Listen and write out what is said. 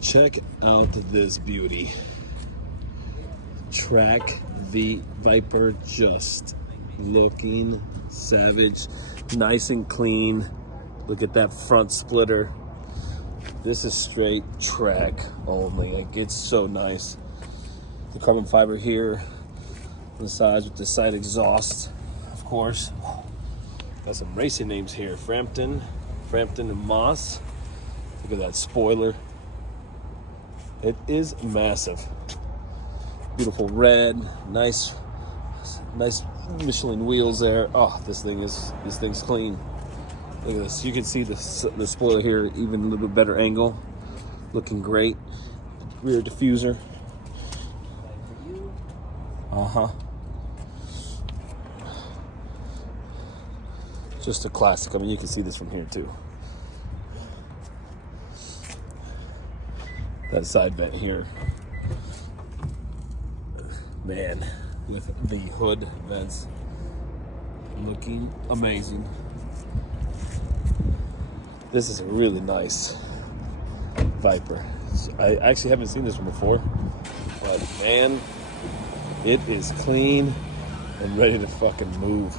Check out this beauty. Track V Viper, just looking savage, nice and clean. Look at that front splitter. This is straight track only. Like, it's so nice. The carbon fiber here on the sides with the side exhaust, of course. Got some racing names here: Frampton and Moss. Look at that spoiler. It is massive. Beautiful red, nice Michelin wheels there. Oh, this thing's clean. Look at this. You can see the spoiler here, even a little bit better angle. Looking great. Rear diffuser. Just a classic. I mean, you can see this from here too. That side vent here, man, with the hood vents, looking amazing. This is a really nice Viper. I actually haven't seen this one before, but man, it is clean and ready to fucking move.